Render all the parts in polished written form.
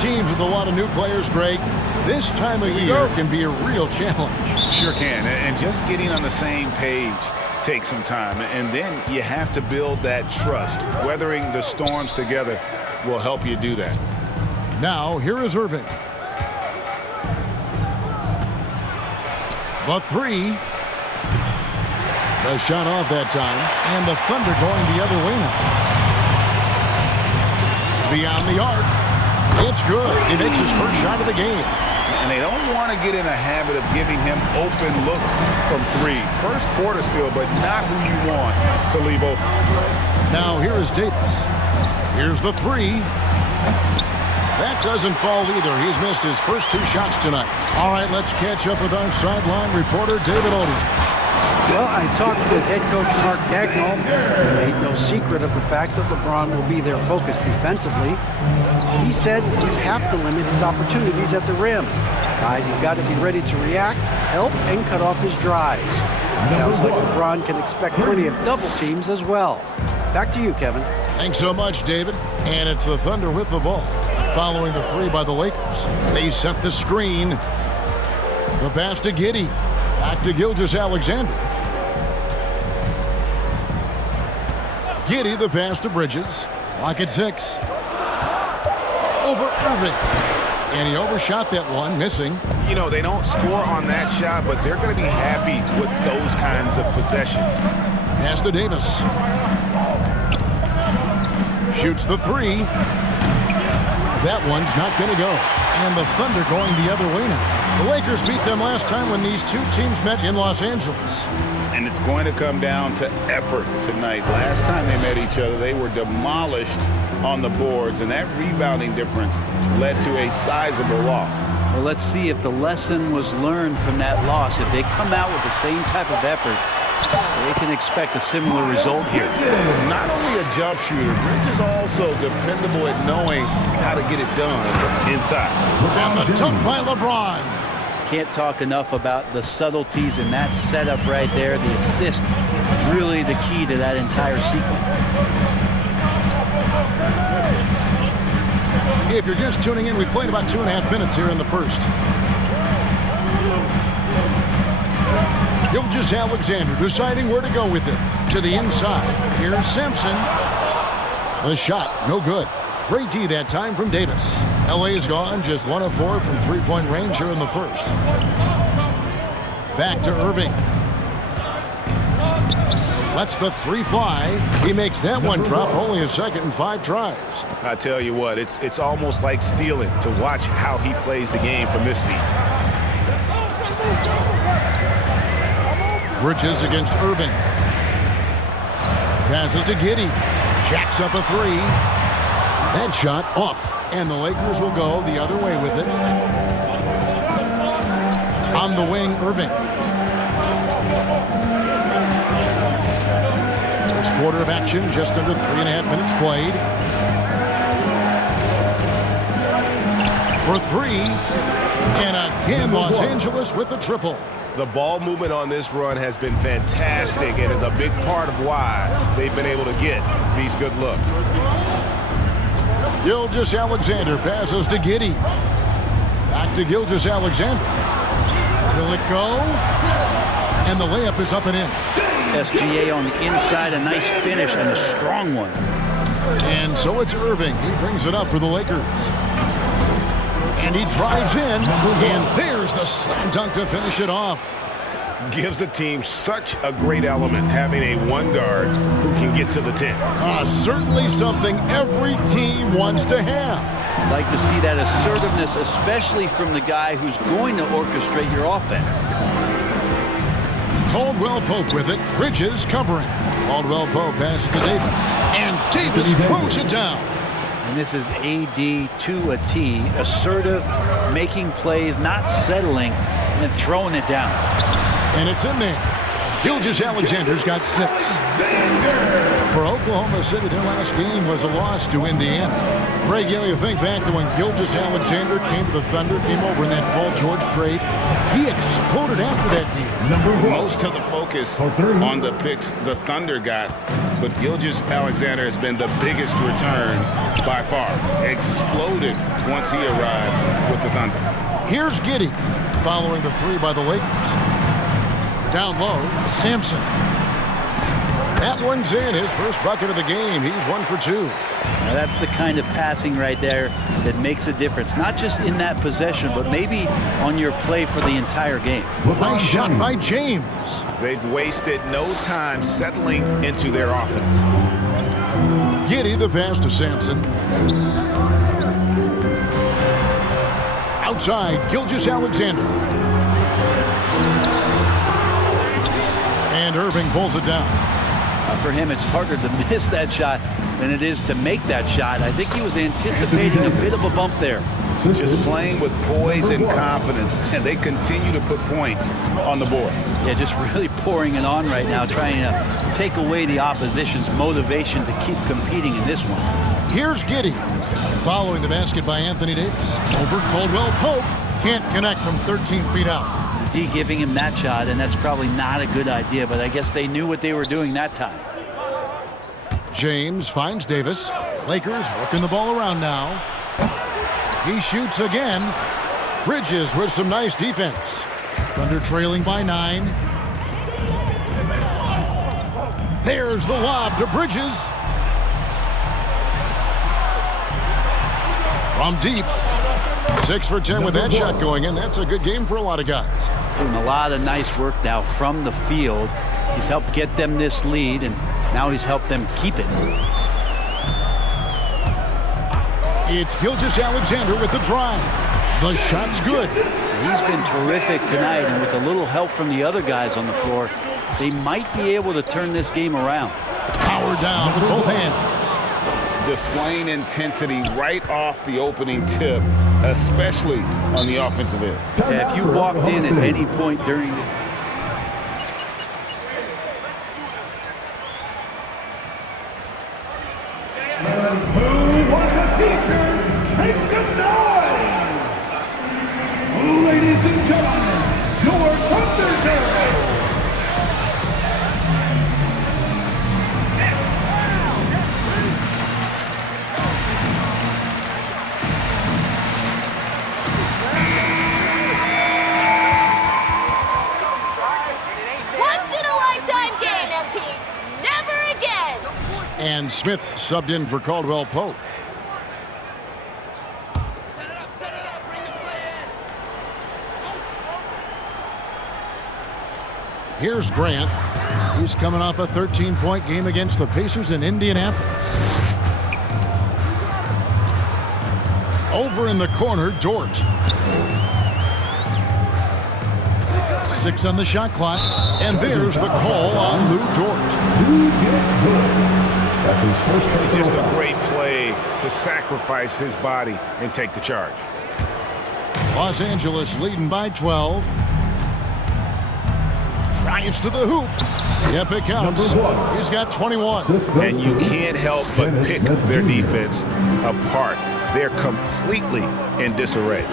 teams with a lot of new players, Greg, this time of year can be a real challenge. Sure can, and just getting on the same page takes some time, and then you have to build that trust. Weathering the storms together will help you do that. Now, here is Irving. The three. The shot off that time, and the Thunder going the other way now. Beyond the arc. It's good. He makes his first shot of the game. And they don't want to get in a habit of giving him open looks from three. First quarter still, but not who you want to leave open. Now here is Davis. Here's the three. That doesn't fall either. He's missed his first two shots tonight. All right, let's catch up with our sideline reporter, David Odom. Well, I talked with head coach Mark Dagnall. He made no secret of the fact that LeBron will be their focus defensively. He said you have to limit his opportunities at the rim. Guys have got to be ready to react, help, and cut off his drives. Sounds like LeBron can expect plenty of double teams as well. Back to you, Kevin. Thanks so much, David. And it's the Thunder with the ball. Following the three by the Lakers. They set the screen. The pass to Giddey. Back to Gilgeous-Alexander. Giddey, the pass to Bridges. Clock at 6. Over Irving. And he overshot that one, missing. You know, they don't score on that shot, but they're going to be happy with those kinds of possessions. Pass to Davis. Shoots the three. That one's not going to go. And the Thunder going the other way now. The Lakers beat them last time when these two teams met in Los Angeles. And it's going to come down to effort tonight. Last time they met each other, they were demolished on the boards, and that rebounding difference led to a sizable loss. Well, let's see if the lesson was learned from that loss. If they come out with the same type of effort, they can expect a similar result here. Not only a jump shooter, Bridges also dependable at knowing how to get it done inside. And the dunk by LeBron. Can't talk enough about the subtleties in that setup right there. The assist, really the key to that entire sequence. If you're just tuning in, we played about 2.5 minutes here in the first. Gilgeous-Alexander deciding where to go with it. To the inside. Here's Sampson. The shot, no good. Great D that time from Davis. LA is gone, just 1 of 4 from three-point range here in the first. Back to Irving. Lets the three fly. He makes that one drop, only a second in 5 tries. I tell you what, it's almost like stealing to watch how he plays the game from this seat. Bridges against Irving. Passes to Giddey. Jacks up a three. That shot off. And the Lakers will go the other way with it. On the wing, Irving. First quarter of action, just under 3.5 minutes played. For three. And again, Los Angeles with the triple. The ball movement on this run has been fantastic and is a big part of why they've been able to get these good looks. Gilgeous-Alexander passes to Giddey. Back to Gilgeous-Alexander. Will it go? And the layup is up and in. SGA on the inside, a nice finish and a strong one. And so it's Irving. He brings it up for the Lakers. And he drives in, and there's the slam dunk to finish it off. Gives the team such a great element having a one guard who can get to the 10. Certainly something every team wants to have. Like to see that assertiveness, especially from the guy who's going to orchestrate your offense. Caldwell-Pope with it. Bridges covering. Caldwell-Pope passes to Davis. And Davis throws it down. And this is AD to a T. Assertive, making plays, not settling, and then throwing it down. And it's in there. Gilgeous-Alexander's got 6. For Oklahoma City, their last game was a loss to Indiana. Greg, you think back to when Gilgeous-Alexander came to the Thunder, came over in that Paul George trade. He exploded after that game. Most of the focus on the picks the Thunder got but Gilgeous-Alexander has been the biggest return by far. Exploded once he arrived with the Thunder. Here's Giddey following the three by the Lakers. Down low, Sampson. That one's in, his first bucket of the game. He's 1 for 2. Now that's the kind of passing right there that makes a difference, not just in that possession, but maybe on your play for the entire game. Nice shot by James. They've wasted no time settling into their offense. Giddey, the pass to Sampson. Outside, Gilgeous-Alexander. And Irving pulls it down. For him, it's harder to miss that shot than it is to make that shot. I think he was anticipating a bit of a bump there. Just playing with poise and confidence, and they continue to put points on the board. Yeah, just really pouring it on right now, trying to take away the opposition's motivation to keep competing in this one. Here's Giddey, following the basket by Anthony Davis. Over Caldwell Pope, can't connect from 13 feet out. D giving him that shot, and that's probably not a good idea, but I guess they knew what they were doing that time. James finds Davis. Lakers working the ball around now. He shoots again. Bridges with some nice defense. Thunder trailing by 9. There's the lob to Bridges. From deep. 6 for 10 with that shot going in. That's a good game for a lot of guys. Doing a lot of nice work now from the field. He's helped get them this lead, and now he's helped them keep it. It's Gilgeous-Alexander with the drive. The shot's good. He's been terrific tonight, and with a little help from the other guys on the floor, they might be able to turn this game around. Power down with both hands. Displaying intensity right off the opening tip, especially on the offensive end. Yeah, if you walked in at any point during this. Who wants a t-shirt? Make some noise! Ladies and gentlemen, your Thunder Girls! And Smith subbed in for Caldwell Pope. Here's Grant. He's coming off a 13-point game against the Pacers in Indianapolis. Over in the corner, Dort. 6 on the shot clock. And there's the call on Lou Dort. Who gets good? That's his first personal Just a foul. great play to sacrifice his body and take the charge. Los Angeles leading by 12. Drives to the hoop. Yep, it counts. He's got 21. And you can't help but pick their defense apart. They're completely in disarray.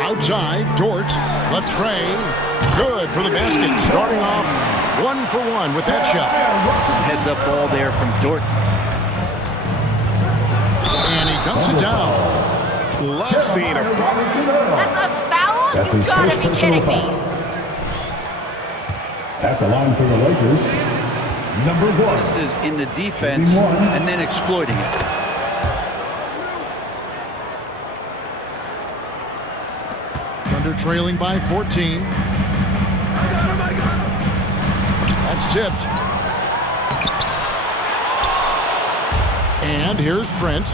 Outside, Dort, Latre, good for the basket. Starting off 1 for 1 with that shot. Some heads up ball there from Dort. And he dunks it down. Love seeing a That's a foul? That's You his gotta first be personal kidding me. foul. At the line for the Lakers, number 1. This is in the defense and then exploiting it. Thunder trailing by 14. That's tipped. And here's Trent.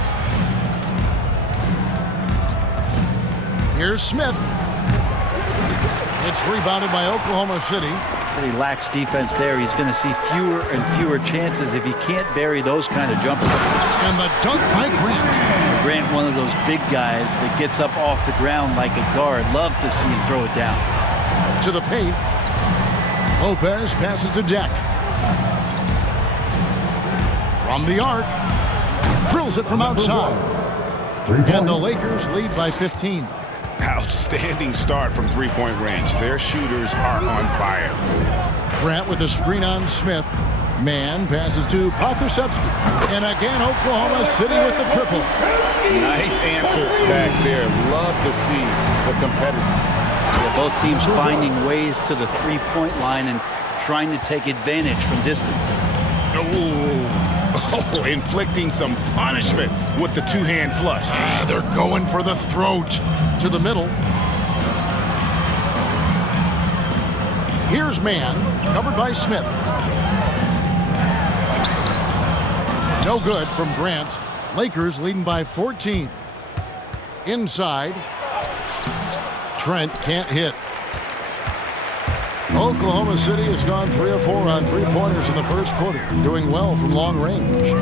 Here's Smith. It's rebounded by Oklahoma City. Pretty lax defense there. He's going to see fewer and fewer chances if he can't bury those kind of jumpers. And the dunk by Grant. Grant, one of those big guys that gets up off the ground like a guard. Love to see him throw it down. To the paint. Lopez passes to Deck. From the arc. Drills it from outside. And the Lakers lead by 15. outstanding start from three-point range. Their shooters are on fire. Grant with a screen on Smith. Man passes to Pokusevski. And again, Oklahoma City with the triple. Nice answer back there. Love to see the competitiveness. Yeah, both teams finding ways to the three-point line and trying to take advantage from distance. Oh, inflicting some punishment with the two-hand flush. They're going for the throat. To the middle. Here's Man, covered by Smith. No good from Grant. Lakers leading by 14. Inside. Trent can't hit. Oklahoma City has gone 3 of 4 on three-pointers in the first quarter, doing well from long range.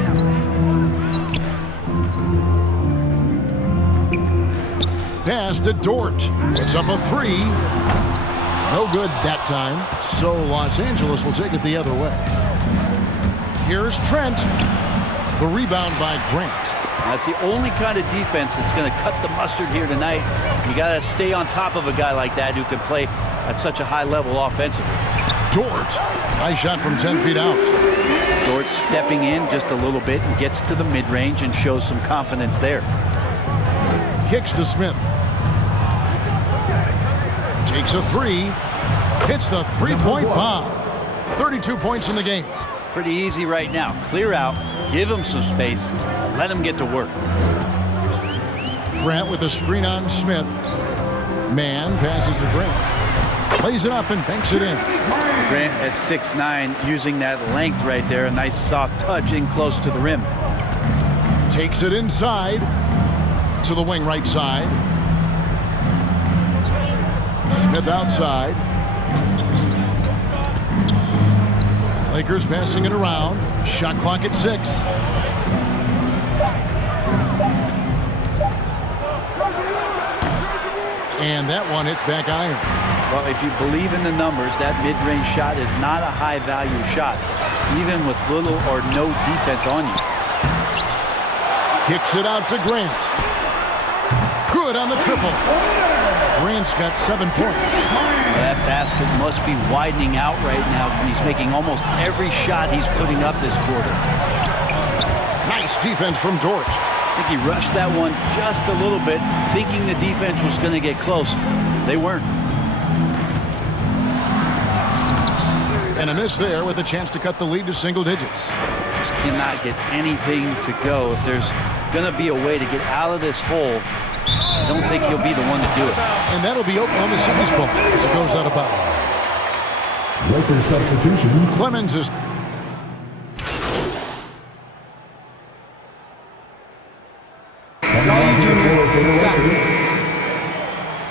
Pass to Dort. It's up a 3. No good that time, so Los Angeles will take it the other way. Here's Trent. The rebound by Grant. That's the only kind of defense that's going to cut the mustard here tonight. You got to stay on top of a guy like that who can play at such a high level offensively. Dort. High shot from 10 feet out. Dort stepping in just a little bit and gets to the mid-range and shows some confidence there. Kicks to Smith. Takes a 3. Hits the three-point bomb. 32 points in the game. Pretty easy right now. Clear out. Give him some space. Let him get to work. Grant with a screen on Smith. Man passes to Grant. Plays it up and banks it in. Grant at 6'9", using that length right there. A nice soft touch in close to the rim. Takes it inside to the wing right side. Smith outside. Lakers passing it around. Shot clock at 6. And that one hits back iron. Well, if you believe in the numbers, that mid-range shot is not a high-value shot, even with little or no defense on you. Kicks it out to Grant. Good on the triple. Grant's got 7 points. That basket must be widening out right now. He's making almost every shot he's putting up this quarter. Nice defense from Dort. I think he rushed that one just a little bit, thinking the defense was going to get close. They weren't. And a miss there with a chance to cut the lead to single digits. Just cannot get anything to go. If there's going to be a way to get out of this hole, I don't think he'll be the one to do it. And that'll be Oklahoma City's ball as it goes out of bounds. Lakers substitution. Clemens is...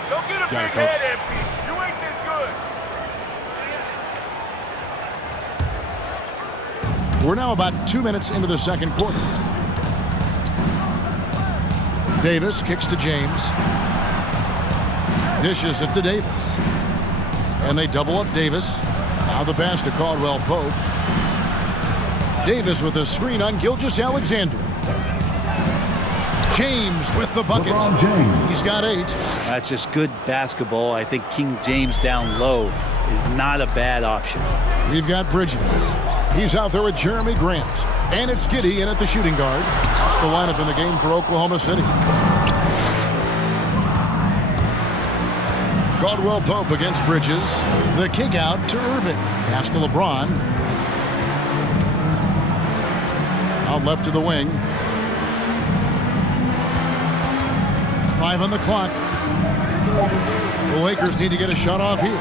Don't get a big head, MP. You ain't this good. We're now about 2 minutes into the second quarter. Davis kicks to James. Dishes it to Davis. And they double up Davis. Now the pass to Caldwell Pope. Davis with a screen on Gilgeous-Alexander. James with the bucket. He's got 8. That's just good basketball. I think King James down low is not a bad option. We've got Bridges. He's out there with Jeremy Grant. And it's Giddey in at the shooting guard. That's the lineup in the game for Oklahoma City. Caldwell Pope against Bridges. The kick out to Irving. Pass to LeBron. Out left to the wing. 5 on the clock. The Lakers need to get a shot off here.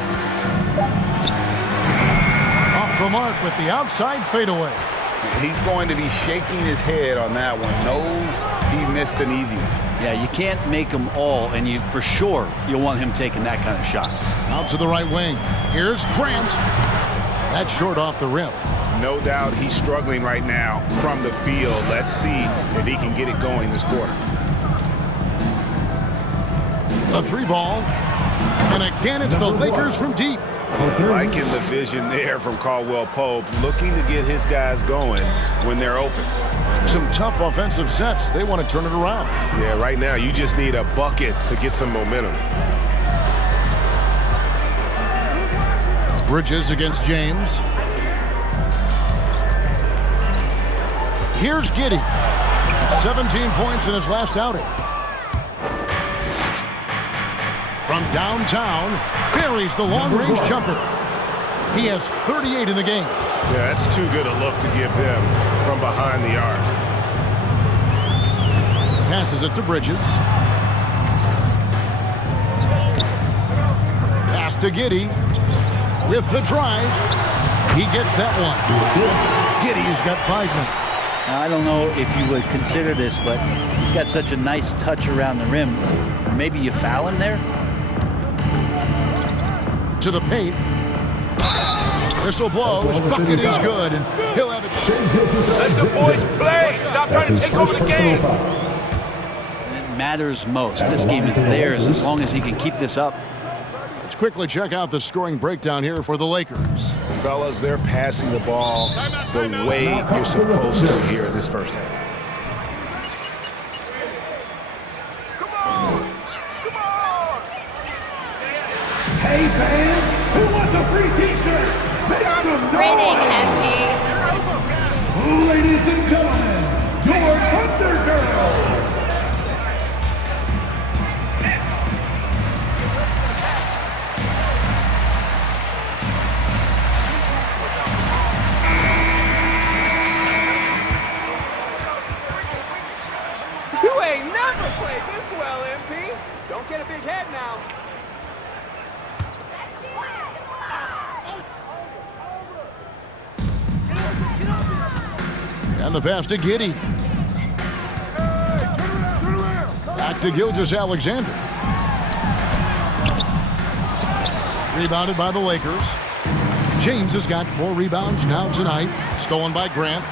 Off the mark with the outside fadeaway. He's going to be shaking his head on that one. Knows he missed an easy one. Yeah, you can't make them all, and you for sure you'll want him taking that kind of shot. Out to the right wing. Here's Grant. That's short off the rim. No doubt he's struggling right now from the field. Let's see if he can get it going this quarter. A 3 ball. And again, it's the Lakers from deep. Liking the vision there from Caldwell Pope, looking to get his guys going when they're open. Some tough offensive sets. They want to turn it around. Yeah, right now you just need a bucket to get some momentum. Bridges against James. Here's Giddey. 17 points in his last outing. From downtown, buries the long-range jumper. He has 38 in the game. Yeah, that's too good a look to give him from behind the arc. Passes it to Bridges. Pass to Giddey. With the drive, he gets that one. Giddey's got 5 minutes. Now, I don't know if you would consider this, but he's got such a nice touch around the rim. Maybe you foul him there? To the paint. Whistle blows. Bucket is good, and he'll have it. Let the boys play. Stop trying to take over the game. It matters most. This game is theirs as long as he can keep this up. Let's quickly check out the scoring breakdown here for the Lakers. Fellas, they're passing the ball the way you're supposed to here in this first half. Come on. Come on. Hey fans, who wants a free t-shirt? Make some Rating, noise! MP. Ladies and gentlemen, your Thunder Girls! You ain't never played this well, MP. Don't get a big head now. And the pass to Giddey. Back to Gilgeous-Alexander. Rebounded by the Lakers. James has got 4 rebounds now tonight. Stolen by Grant.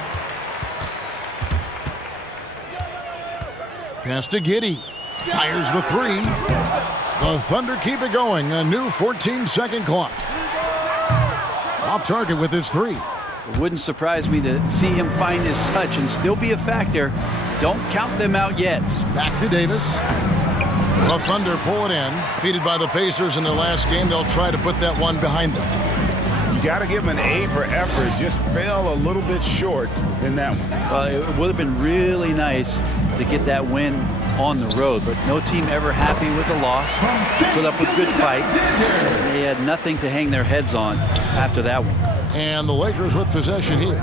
Pass to Giddey. Fires the 3. The Thunder keep it going. A new 14-second clock. Off target with his 3. It wouldn't surprise me to see him find his touch and still be a factor. Don't count them out yet. Back to Davis. The Thunder pull it in. Defeated by the Pacers in their last game, they'll try to put that one behind them. You got to give him an A for effort. Just fell a little bit short in that one. Well, it would have been really nice to get that win on the road, but no team ever happy with a loss. Put up a good fight. They had nothing to hang their heads on after that one. And the Lakers with possession here.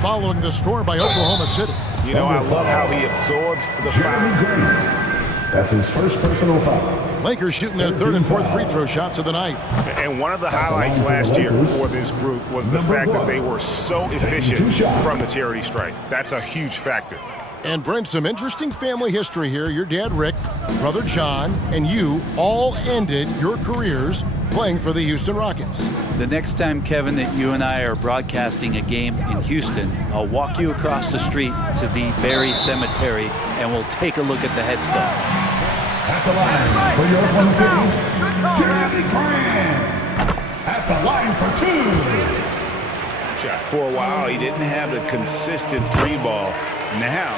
Following the score by Oklahoma City. You know, I love how he absorbs the foul. That's his first personal foul. Lakers shooting their 3rd and 4th free throw shots of the night. And one of the highlights last year for this group was the fact that they were so efficient from the charity stripe. That's a huge factor. And Brent, some interesting family history here. Your dad, Rick, brother John, and you all ended your careers playing for the Houston Rockets. The next time, Kevin, that you and I are broadcasting a game in Houston, I'll walk you across the street to the Berry Cemetery and we'll take a look at the headstone. At the line for your Oklahoma City, Jeremy Grant. At the line for 2. Shot. For a while, he didn't have the consistent 3 ball. Now,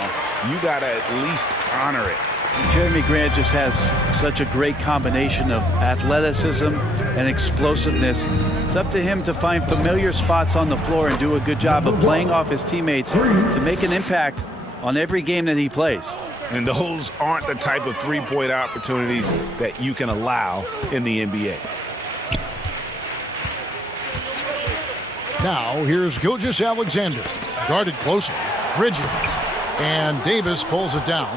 you got to at least honor it. Jeremy Grant just has such a great combination of athleticism and explosiveness. It's up to him to find familiar spots on the floor and do a good job of playing off his teammates to make an impact on every game that he plays. And those aren't the type of 3-point opportunities that you can allow in the NBA. Now, here's Gilgeous-Alexander. Guarded closely. Bridges. And Davis pulls it down.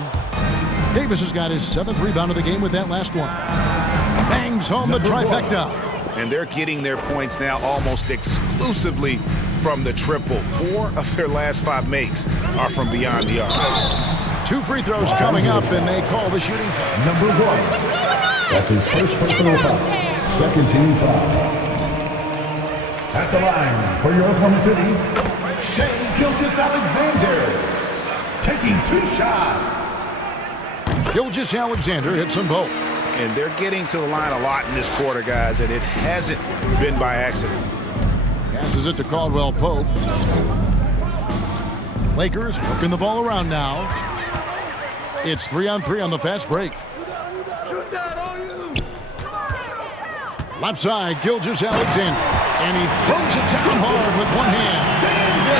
Davis has got his 7th rebound of the game with that last one. Bangs home the trifecta. And they're getting their points now almost exclusively from the triple. 4 of their last 5 makes are from beyond the arc. 2 free throws coming up, and they call the shooting foul. Number 1. That's his first personal foul. 2nd team foul. At the line for your Oklahoma City, Shea Gilgeous-Alexander. Taking 2 shots. Gilgeous-Alexander hits them both. And they're getting to the line a lot in this quarter, guys, and it hasn't been by accident. Passes it to Caldwell Pope. Lakers working the ball around now. It's 3-on-3 on the fast break. Left side, Gilgeous-Alexander. And he throws it down hard with one hand.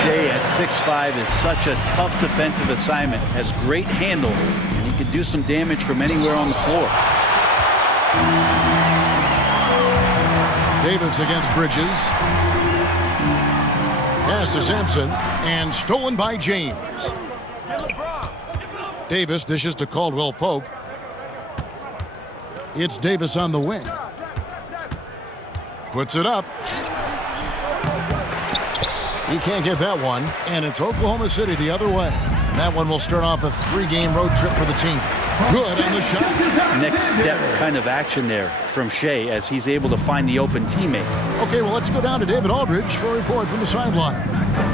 Shea at 6'5" is such a tough defensive assignment, has great handle, and he can do some damage from anywhere on the floor. Davis against Bridges. Pass to Sampson, and stolen by James. Davis dishes to Caldwell Pope. It's Davis on the wing. Puts it up. He can't get that one, and it's Oklahoma City the other way. And that one will start off a 3-game road trip for the team. Good on the shot. Next step kind of action there from Shea as he's able to find the open teammate. Okay, well, let's go down to David Aldridge for a report from the sideline.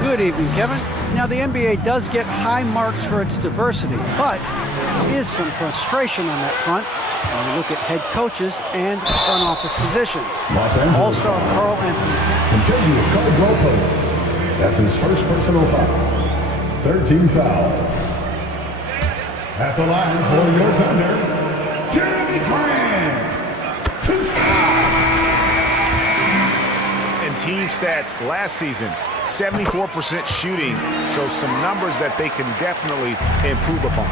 Good evening, Kevin. Now, the NBA does get high marks for its diversity, but there is some frustration on that front when you look at head coaches and front office positions. Los Angeles. All-star Carl Anthony. Continues Caldwell Pope. That's his first personal foul. 13 fouls. At the line for your offender, Jeremy Grant. In team stats last season, 74% shooting, so some numbers that they can definitely improve upon.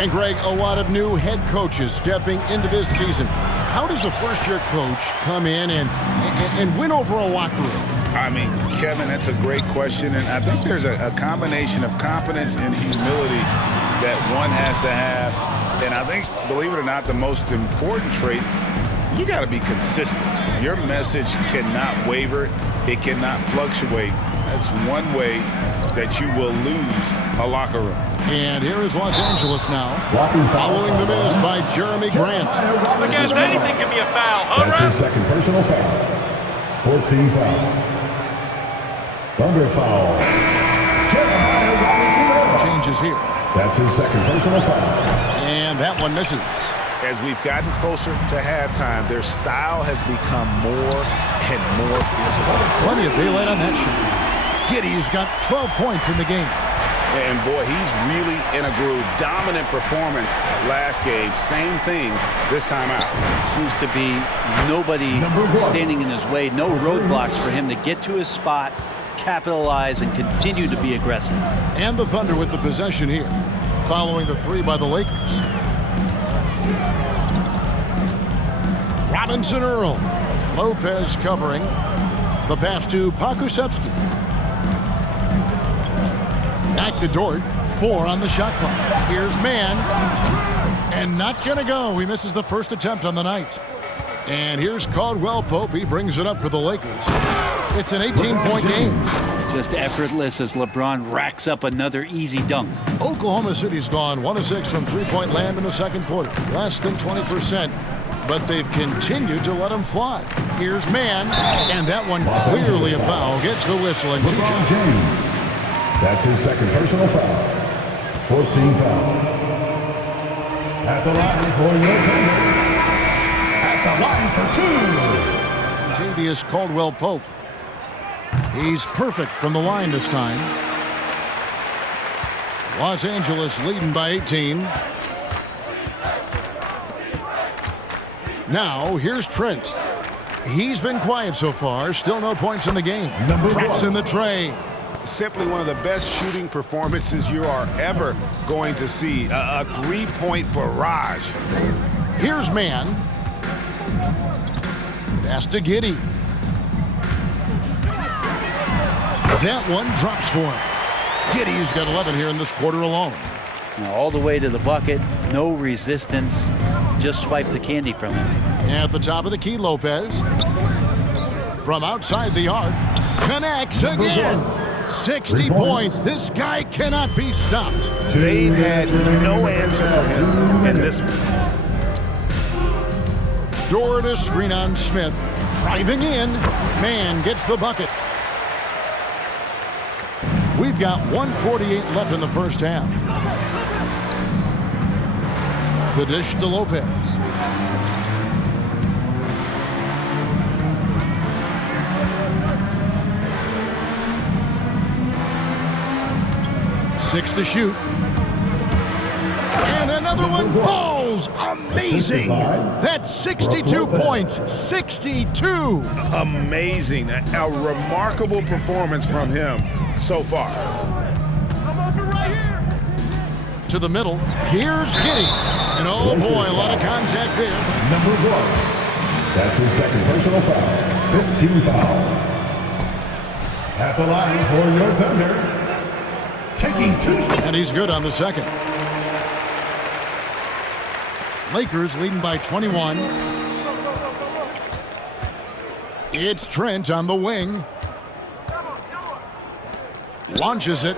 And Greg, a lot of new head coaches stepping into this season. How does a first-year coach come in and win over a locker room? I mean, Kevin, that's a great question, and I think there's a combination of confidence and humility that one has to have. And I think, believe it or not, the most important trait, you got to be consistent. Your message cannot waver. It cannot fluctuate. That's one way that you will lose a locker room. And here is Los Angeles now, following the miss by Jeremy Grant. I guess anything can be a foul, huh? That's his second personal foul. 14 foul. Thunder foul. Some changes here. That's his second personal foul. And that one misses. As we've gotten closer to halftime, their style has become more and more physical. Plenty of daylight on that shot. Giddey's got 12 points in the game. And boy, he's really in a groove. Dominant performance last game. Same thing this time out. Seems to be nobody standing in his way, no roadblocks for him to get to his spot, capitalize, and continue to be aggressive. And the Thunder with the possession here, following the three by the Lakers. Robinson Earl. Lopez covering. The pass to Pokusevski. Back to Dort. 4 on the shot clock. Here's Mann. And not going to go. He misses the first attempt on the night. And here's Caldwell Pope. He brings it up for the Lakers. It's an 18-point game. Just effortless as LeBron racks up another easy dunk. Oklahoma City's gone 1 of 6 from three-point land in the second quarter. Less than 20%. But they've continued to let him fly. Here's Mann. And that one clearly a foul. Gets the whistle and 2 shots. That's his second personal foul. 14 foul. At the line for your offender. At the line for 2. Tavius Caldwell Pope. He's perfect from the line this time. Los Angeles leading by 18. Now, here's Trent. He's been quiet so far. Still no points in the game. Traps in the tray. Simply one of the best shooting performances you are ever going to see. A three-point barrage. Here's Mann. Pass to Giddey. That one drops for him. Giddey's got 11 here in this quarter alone. Now all the way to the bucket, no resistance. Just swipe the candy from him. At the top of the key, Lopez. From outside the arc. Connects again. 60 points. This guy cannot be stopped. They've had no answer for him in this one. Door to screen on Smith. Driving in. Mann gets the bucket. We've got 1:48 left in the first half. The dish to Lopez. Six to shoot. And another one falls. goals. Amazing. That's 62 points. 62. Amazing. A remarkable performance from him so far. To the middle. Here's Giddey. And oh boy, a lot of contact there. Number 1. That's his second personal foul. 15 foul. At the line for your Thunder. Taking 2 shots. And he's good on the second. Lakers leading by 21. It's Trent on the wing. Launches it.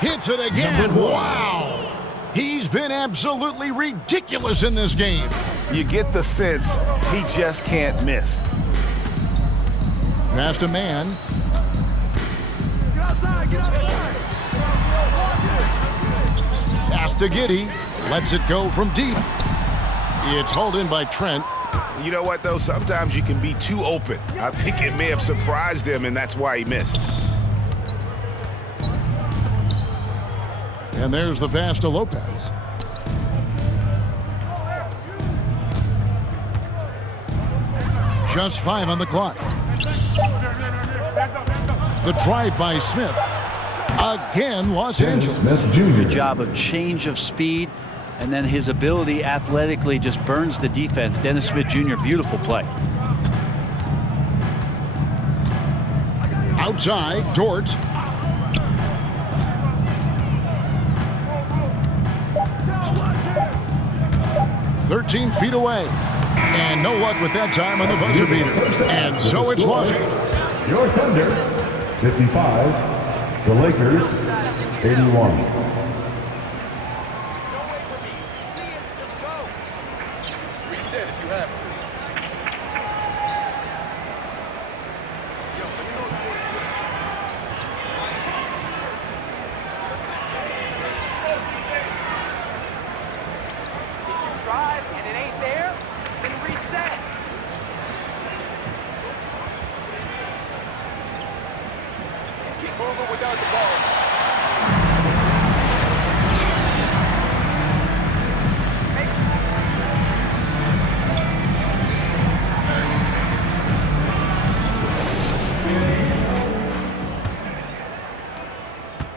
Hits it again. Wow. He's been absolutely ridiculous in this game. You get the sense he just can't miss. Past a man. Pass to Giddey. Lets it go from deep. It's hauled in by Trent. You know what, though? Sometimes you can be too open. I think it may have surprised him, and that's why he missed. And there's the pass to Lopez. Just 5 on the clock. The drive by Smith. Again, Los Angeles. Smith Jr. Good job of change of speed, and then his ability athletically just burns the defense. Dennis Smith Jr., beautiful play. Outside, Dort. "13 feet away. And no luck with that time on the buzzer beater. And so it's Los Angeles. Your Thunder, 55. The Lakers, 81. Reset if you have it. Drive and it ain't there, then reset. Keep moving without the ball.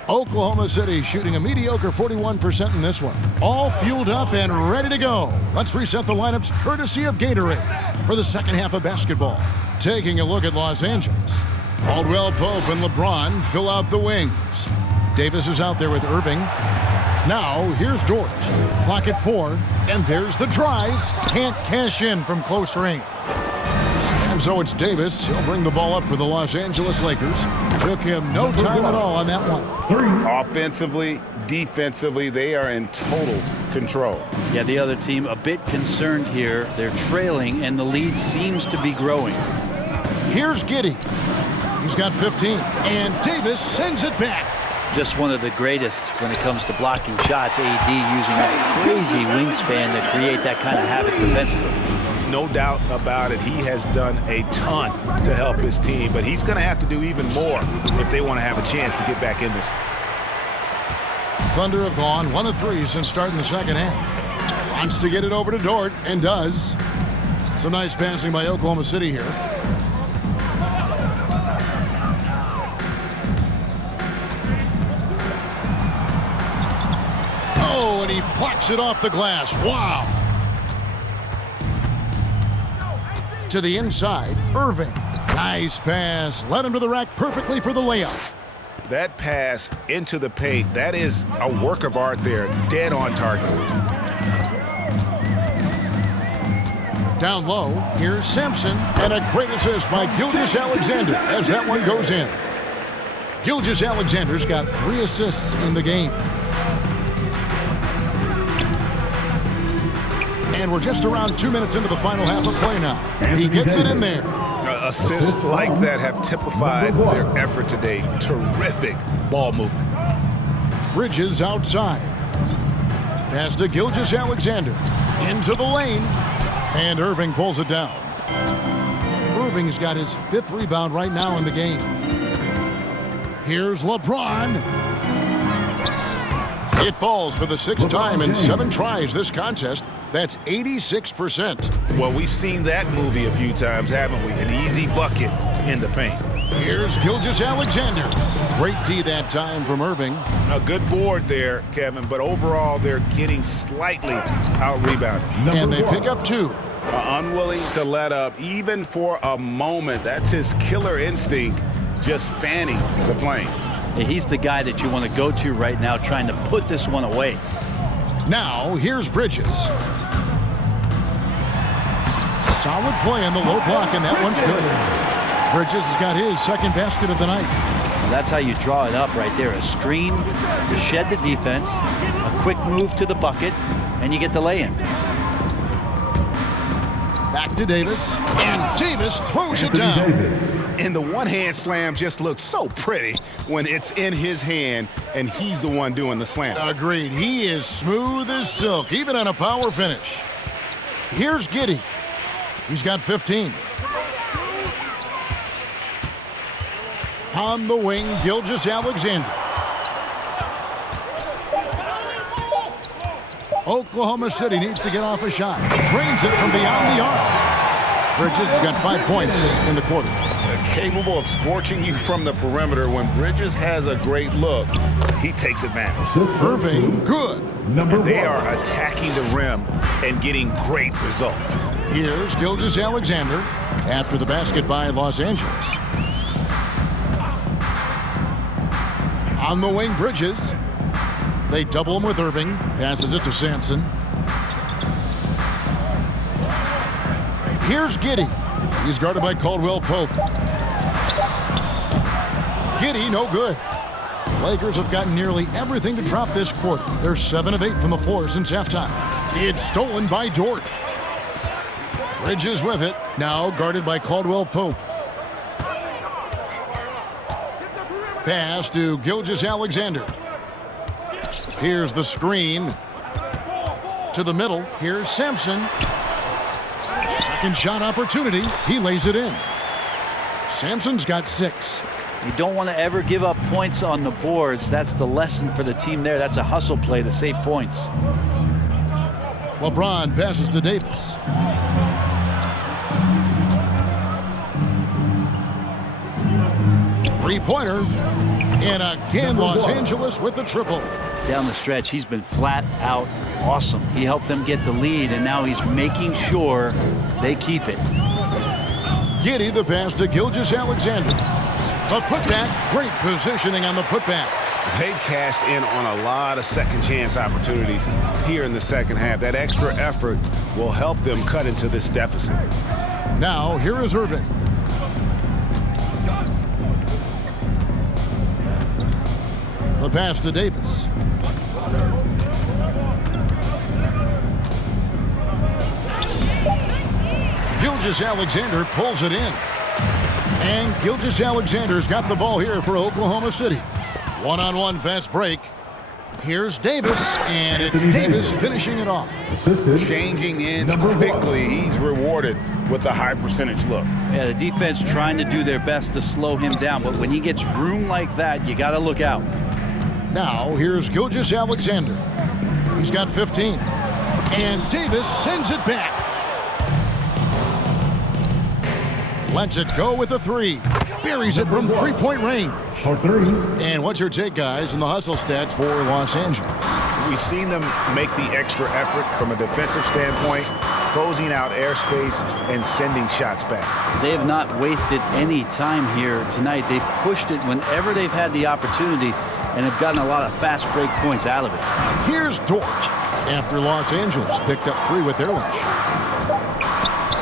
Oklahoma City shooting a mediocre 41% in this one. All fueled up and ready to go. Let's reset the lineups courtesy of Gatorade for the second half of basketball. Taking a look at Los Angeles. Caldwell Pope and LeBron fill out the wings. Davis is out there with Irving. Now here's Dort. Clock at 4, and there's the drive. Can't cash in from close range. And so it's Davis. He'll bring the ball up for the Los Angeles Lakers. Took him no time at all on that one. Offensively, defensively, they are in total control. Yeah, the other team a bit concerned here. They're trailing, and the lead seems to be growing. Here's Giddey. He's got 15, and Davis sends it back. Just one of the greatest when it comes to blocking shots. AD using that crazy wingspan to create that kind of havoc defensively. No doubt about it. He has done a ton to help his team, but he's going to have to do even more if they want to have a chance to get back in this. Thunder have gone 1 of 3 since starting the second half. Wants to get it over to Dort, and does. Some nice passing by Oklahoma City here. Oh, and he plucks it off the glass. Wow. To the inside, Irving. Nice pass. Led him to the rack perfectly for the layup. That pass into the paint, that is a work of art there. Dead on target. Down low, here's Sampson. And a great assist by Gilgeous-Alexander as that one goes in. Gilgeous-Alexander's got 3 assists in the game. And we're just around 2 minutes into the final half of play now. He gets it in there. Assists like that have typified their effort today. Terrific ball movement. Bridges outside. Pass to Gilgeous-Alexander. Into the lane. And Irving pulls it down. Irving's got his 5th rebound right now in the game. Here's LeBron. It falls for the 6th time in 7 tries this contest. That's 86%. Well, we've seen that movie a few times, haven't we? An easy bucket in the paint. Here's Gilgeous-Alexander. Great D that time from Irving. A good board there, Kevin, but overall they're getting slightly out-rebounded. And they pick up 2. Unwilling to let up even for a moment. That's his killer instinct, just fanning the flame. Yeah, he's the guy that you want to go to right now, trying to put this one away. Now, here's Bridges. Solid play on the low block, and that one's good. Bridges has got his 2nd basket of the night. Well, that's how you draw it up right there. A screen to shed the defense, a quick move to the bucket, and you get the lay-in. Back to Davis, and Davis throws it down. And the one-hand slam just looks so pretty when it's in his hand and he's the one doing the slam. Agreed. He is smooth as silk, even on a power finish. Here's Giddey. He's got 15. On the wing, Gilgeous-Alexander. Oklahoma City needs to get off a shot. Drains it from beyond the arc. Bridges has got 5 points in the quarter. Capable of scorching you from the perimeter. When Bridges has a great look, he takes advantage. Irving, good. They are attacking the rim and getting great results. Here's Gilgeous-Alexander after the basket by Los Angeles. On the wing, Bridges. They double him with Irving. Passes it to Sampson. Here's Giddey. He's guarded by Caldwell Pope. Giddey, no good. The Lakers have gotten nearly everything to drop this quarter. They're 7 of 8 from the floor since halftime. It's stolen by Dort. Bridges with it. Now guarded by Caldwell Pope. Pass to Gilgeous-Alexander. Here's the screen. To the middle. Here's Sampson. Second shot opportunity. He lays it in. Sampson's got 6. You don't want to ever give up points on the boards. That's the lesson for the team there. That's a hustle play to save points. LeBron passes to Davis. Three-pointer. And again, Los Angeles with the triple. Down the stretch, he's been flat out awesome. He helped them get the lead, and now he's making sure they keep it. Giddey the pass to Gilgeous-Alexander. The putback, great positioning on the putback. They've cashed in on a lot of second chance opportunities here in the second half. That extra effort will help them cut into this deficit. Now, here is Irving. The pass to Davis. Gilgeous-Alexander pulls it in. And Gilgeous-Alexander's got the ball here for Oklahoma City. One-on-one fast break. Here's Davis, and it's Davis finishing it off. Changing ends quickly. He's rewarded with a high percentage look. Yeah, the defense trying to do their best to slow him down, but when he gets room like that, you got to look out. Now, here's Gilgeous-Alexander. He's got 15. And Davis sends it back. Lets it go with a 3. Buries it from three-point range. For 3. And what's your take, guys, in the hustle stats for Los Angeles? We've seen them make the extra effort from a defensive standpoint, closing out airspace and sending shots back. They have not wasted any time here tonight. They've pushed it whenever they've had the opportunity and have gotten a lot of fast break points out of it. Here's Dort after Los Angeles picked up 3 with their lunch.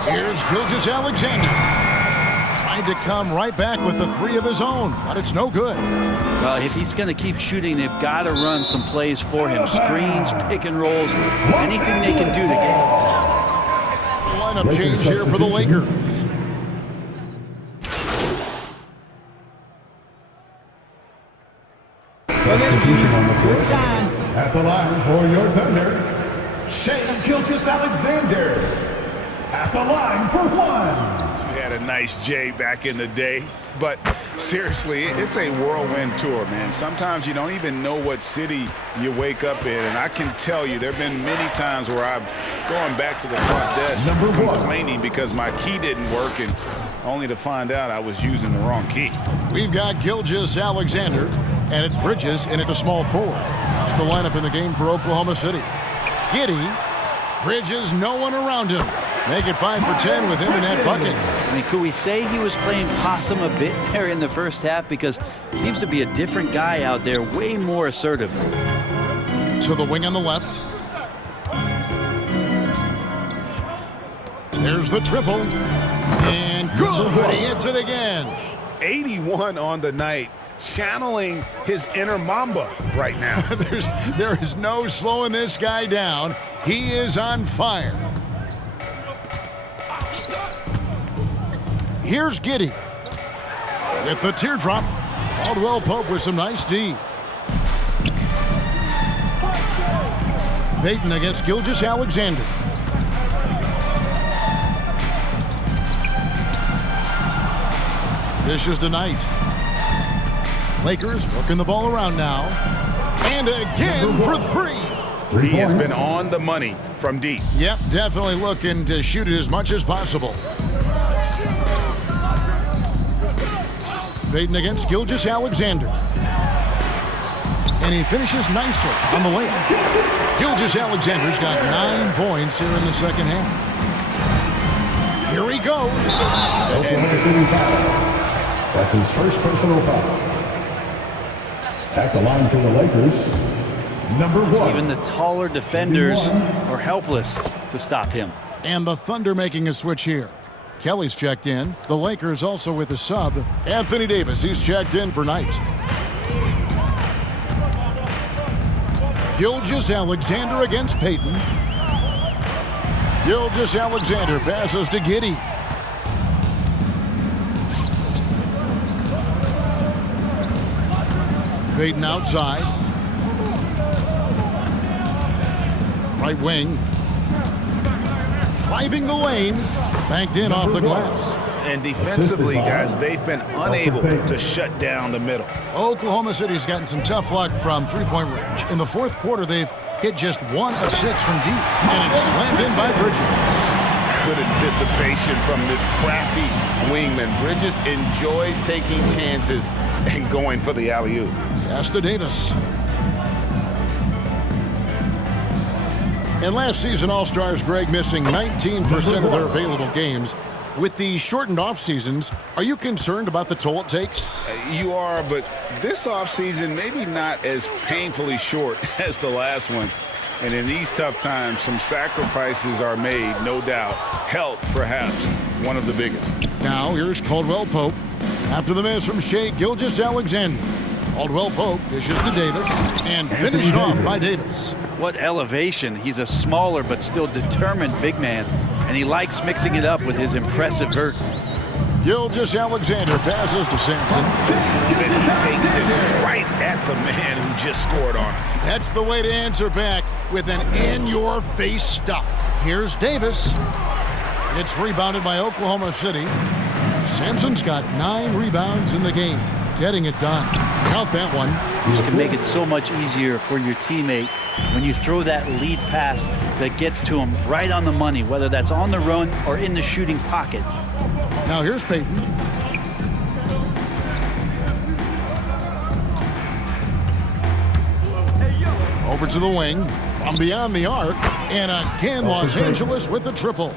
Here's Gilgeous-Alexander. Tried to come right back with the 3 of his own, but it's no good. Well, if he's going to keep shooting, they've got to run some plays for him. Screens, pick and rolls, anything they can do to get. Lineup change here for the Lakers. Substitution on the court. At the line for your Thunder, Shea Gilgeous-Alexander. At the line for 1. had a nice J back in the day. But seriously, it's a whirlwind tour, man. Sometimes you don't even know what city you wake up in. And I can tell you there have been many times where I'm going back to the front desk complaining because my key didn't work, and only to find out I was using the wrong key. We've got Gilgeous-Alexander, and it's Bridges in at the small forward. That's the lineup in the game for Oklahoma City. Giddey, Bridges, no one around him. Make it 5 for 10 with him in that bucket. I mean, could we say he was playing possum a bit there in the first half? Because it seems to be a different guy out there, way more assertive. To the wing on the left. There's the triple. And good. He hits it again. 81 on the night. Channeling his inner Mamba right now. There is no slowing this guy down. He is on fire. Here's Giddey with the teardrop. Caldwell Pope with some nice D. Payton against Gilgeous-Alexander. Dishes to Knight. Lakers working the ball around now. And again for three. He has been on the money from deep. Yep, definitely looking to shoot it as much as possible. Payton against Gilgeous-Alexander. And he finishes nicely on the layup. Gilgeous-Alexander's got 9 points here in the second half. Here he goes. Oklahoma City foul. That's his first personal foul. At the line for the Lakers, number 1. Even the taller defenders are helpless to stop him. And the Thunder making a switch here. Kelly's checked in. The Lakers also with a sub. Anthony Davis, he's checked in for Knight. Gilgeous-Alexander against Payton. Gilgeous-Alexander passes to Giddey. Payton outside. Right wing. Driving the lane. Banked in off the glass. And defensively, guys, they've been unable to shut down the middle. Oklahoma City's gotten some tough luck from three-point range. In the fourth quarter, they've hit just 1 of 6 from deep. And it's slammed in by Bridges. Good anticipation from this crafty wingman. Bridges enjoys taking chances and going for the alley-oop. Pass to Davis. And last season, All-Stars Greg missing 19% of their available games. With the shortened off seasons, are you concerned about the toll it takes? You are, but this offseason maybe not as painfully short as the last one. And in these tough times, some sacrifices are made, no doubt. Health, perhaps, one of the biggest. Now, here's Caldwell Pope. After the miss from Shea Gilgeous-Alexander. Caldwell Pope dishes to Davis and finished off by Davis. What elevation. He's a smaller but still determined big man, and he likes mixing it up with his impressive vert. Gilgeous-Alexander passes to Sampson. And he takes it right at the man who just scored on him. That's the way to answer back with an in-your-face stuff. Here's Davis. It's rebounded by Oklahoma City. Sampson's got 9 rebounds in the game. Getting it done. Count that one. You can make it so much easier for your teammate when you throw that lead pass that gets to him right on the money, whether that's on the run or in the shooting pocket. Now here's Payton. Over to the wing. From beyond the arc. And again, Los Angeles with the triple.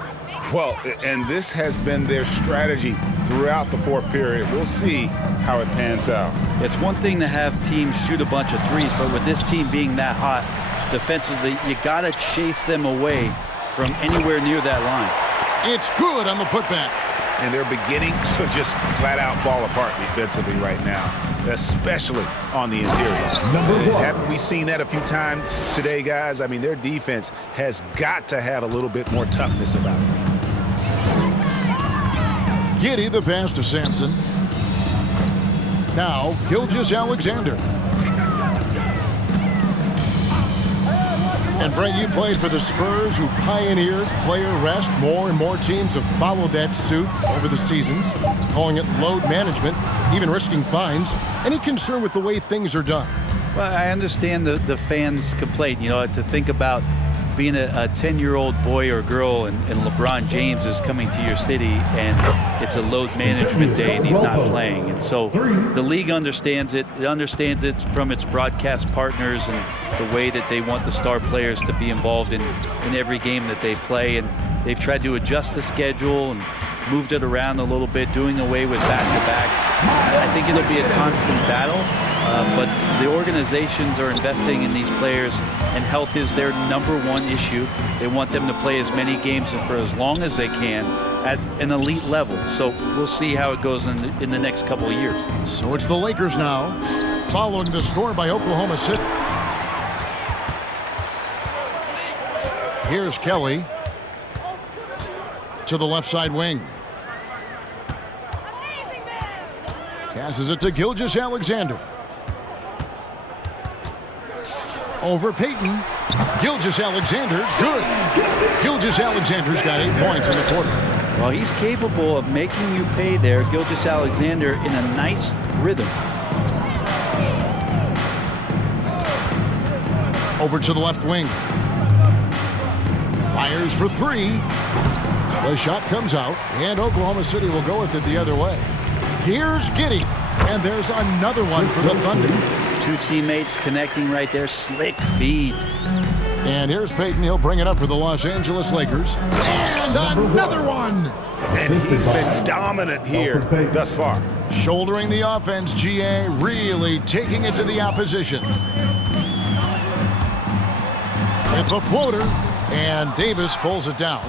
Well, and this has been their strategy throughout the fourth period. We'll see how it pans out. It's one thing to have teams shoot a bunch of threes, but with this team being that hot defensively, you got to chase them away from anywhere near that line. It's good on the putback. And they're beginning to just flat out fall apart defensively right now, especially on the interior. Haven't we seen that a few times today, guys? I mean, their defense has got to have a little bit more toughness about it. Giddey the pass to Sampson. Now, Gilgeous-Alexander. And Brent, you played for the Spurs, who pioneered player rest. More and more teams have followed that suit over the seasons, calling it load management, even risking fines. Any concern with the way things are done? Well, I understand the fans' complaint, to think about being a 10-year-old boy or girl and LeBron James is coming to your city and it's a load management day and he's not playing. And so the league understands it. It understands it from its broadcast partners and the way that they want the star players to be involved in every game that they play. And they've tried to adjust the schedule and moved it around a little bit, doing away with back-to-backs. I think it'll be a constant battle, but the organizations are investing in these players, and health is their #1 issue. They want them to play as many games for as long as they can at an elite level. So we'll see how it goes in the next couple of years. So it's the Lakers now, following the score by Oklahoma City. Here's Kelly to the left side wing. Passes it to Gilgeous-Alexander. Over Payton. Gilgeous-Alexander, good. Gilgeous-Alexander's got 8 points in the quarter. Well, he's capable of making you pay there, Gilgeous-Alexander, in a nice rhythm. Over to the left wing. Fires for 3. The shot comes out, and Oklahoma City will go with it the other way. Here's Giddey, and there's another one for the Thunder. 2 teammates connecting right there. Slick feed. And here's Payton. He'll bring it up for the Los Angeles Lakers. And another one! And he's been dominant here thus far. Shouldering the offense, GA, really taking it to the opposition. With the floater, and Davis pulls it down.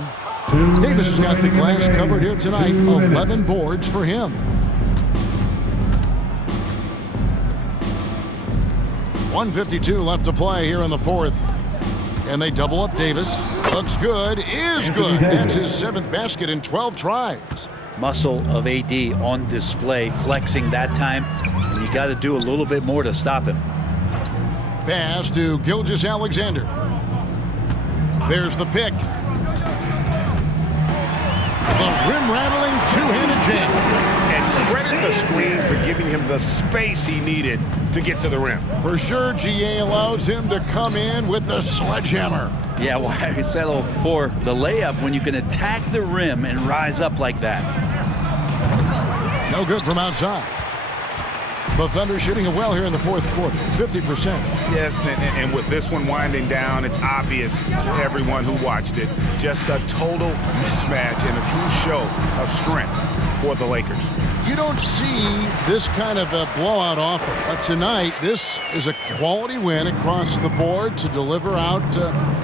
Davis has got the glass covered here tonight. 11 boards for him. 1:52 left to play here in the fourth. And they double up Davis. Looks good, is good. That's his 7th basket in 12 tries. Muscle of AD on display, flexing that time. And you got to do a little bit more to stop him. Pass to Gilgeous-Alexander. There's the pick. The rim-rattling two-handed jam. And credit the screen for giving him the space he needed to get to the rim. For sure, GA allows him to come in with the sledgehammer. Yeah, why settle for the layup when you can attack the rim and rise up like that? No good from outside. The Thunder shooting it well here in the fourth quarter, 50%. Yes, and with this one winding down, it's obvious to everyone who watched it. Just a total mismatch and a true show of strength for the Lakers. You don't see this kind of a blowout often, but tonight this is a quality win across the board to deliver out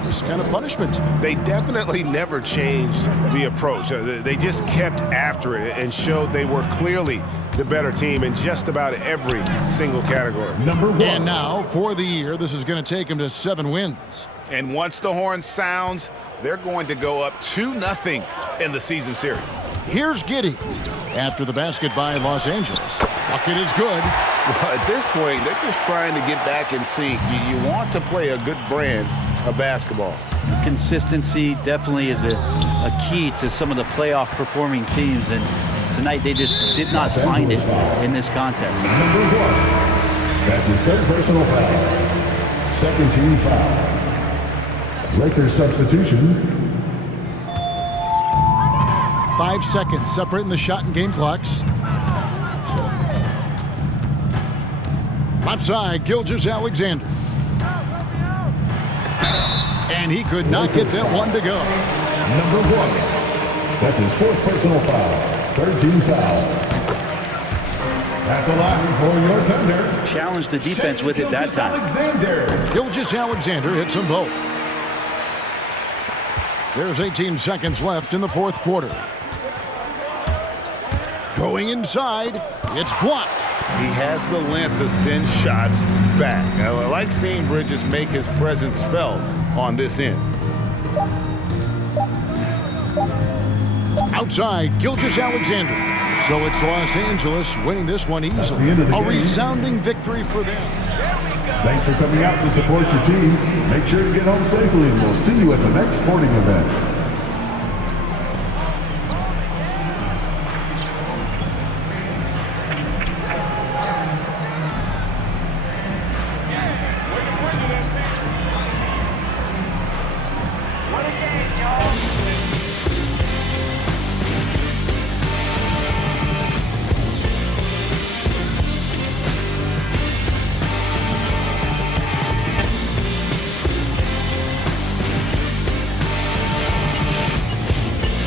this kind of punishment. They definitely never changed the approach. They just kept after it and showed they were clearly the better team in just about every single category. #1. And now, for the year, this is going to take them to 7 wins. And once the horn sounds, they're going to go up 2-0 in the season series. Here's Giddey after the basket by Los Angeles. Bucket is good. Well, at this point, they're just trying to get back in sync. You want to play a good brand of basketball. Consistency definitely is a key to some of the playoff performing teams, and tonight they just did not find it in this contest. #1. That's his 3rd personal foul. 2nd team foul. Lakers substitution. 5 seconds separating the shot and game clocks. Left side, Gilgeous-Alexander. And he could not get that one to go. #1. That's his 4th personal foul. 3rd team foul. At the line for your Thunder. Challenged the defense with it that time. Gilgeous-Alexander hits them both. There's 18 seconds left in the fourth quarter. Going inside, it's blocked. He has the length to send shots back. I like seeing Bridges make his presence felt on this end. Outside, Gilgeous-Alexander. So it's Los Angeles winning this one easily. A resounding victory for them. Thanks for coming out to support your team. Make sure to get home safely, and we'll see you at the next sporting event.